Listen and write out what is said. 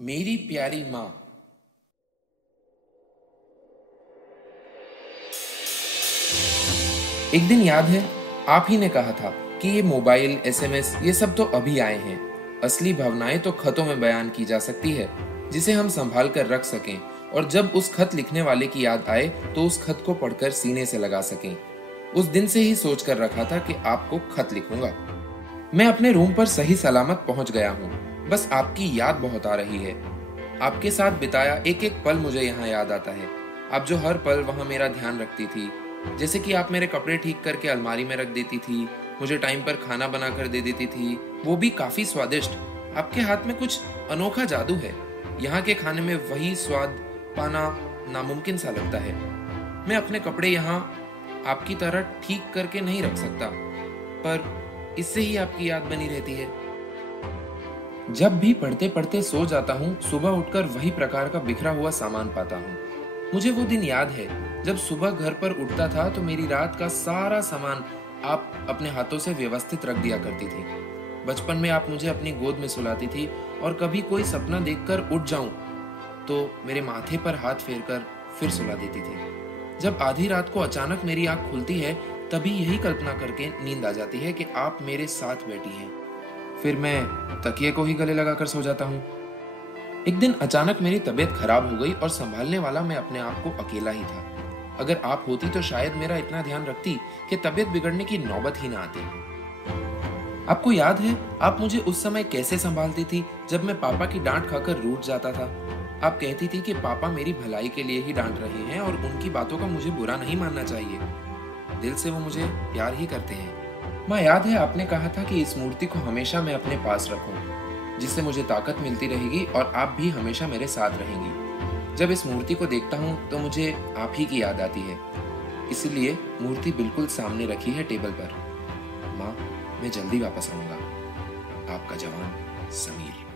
मेरी प्यारी माँ। एक दिन याद है, आप ही ने कहा था कि ये मोबाइल, एसएमएस ये सब तो अभी आए हैं। असली भावनाएं तो खतों में बयान की जा सकती है, जिसे हम संभाल कर रख सकें और जब उस खत लिखने वाले की याद आए तो उस खत को पढ़कर सीने से लगा सकें। उस दिन से ही सोच कर रखा था कि आपको खत लिखूंगा। मैं अपने रूम पर सही सलामत पहुंच गया हूँ। बस आपकी याद बहुत आ रही है। आपके साथ बिताया एक एक पल मुझे यहाँ याद आता है। आप जो हर पल वहाँ मेरा ध्यान रखती थी, जैसे कि आप मेरे कपड़े ठीक करके अलमारी में रख देती थी, मुझे टाइम पर खाना बना कर दे देती थी, वो भी काफी स्वादिष्ट। आपके हाथ में कुछ अनोखा जादू है। यहाँ के खाने में वही स्वाद पाना नामुमकिन सा लगता है। मैं अपने कपड़े यहाँ आपकी तरह ठीक करके नहीं रख सकता, पर इससे ही आपकी याद बनी रहती है। जब भी पढ़ते पढ़ते सो जाता हूँ, सुबह उठकर वही प्रकार का बिखरा हुआ सामान पाता हूँ। मुझे वो दिन याद है जब सुबह घर पर उठता था तो मेरी रात का सारा सामान आप अपने हाथों से व्यवस्थित रख दिया करती थी। बचपन में आप मुझे अपनी गोद में सुलाती थी और कभी कोई सपना देखकर उठ जाऊं तो मेरे माथे पर हाथ फेरकर फिर सुला देती थी। जब आधी रात को अचानक मेरी आंख खुलती है, तभी यही कल्पना करके नींद आ जाती है कि आप मेरे साथ बैठी हैं। फिर मैं तकिए को ही गले लगाकर सो जाता हूँ। एक दिन अचानक मेरी तबीयत खराब हो गई और संभालने वाला मैं अपने आप को अकेला ही था। अगर आप होती तो शायद मेरा इतना ध्यान रखती कि तबीयत बिगड़ने की नौबत ही ना आती। आपको याद है आप मुझे उस समय कैसे संभालती थी जब मैं पापा की डांट खाकर रूठ जाता था। आप कहती थी कि पापा मेरी भलाई के लिए ही डांट रहे हैं और उनकी बातों का मुझे बुरा नहीं मानना चाहिए। दिल से वो मुझे प्यार ही करते हैं। माँ, याद है आपने कहा था कि इस मूर्ति को हमेशा मैं अपने पास रखूं, जिससे मुझे ताकत मिलती रहेगी और आप भी हमेशा मेरे साथ रहेंगी। जब इस मूर्ति को देखता हूँ तो मुझे आप ही की याद आती है, इसलिए मूर्ति बिल्कुल सामने रखी है टेबल पर। माँ, मैं जल्दी वापस आऊंगा। आपका जवान समीर।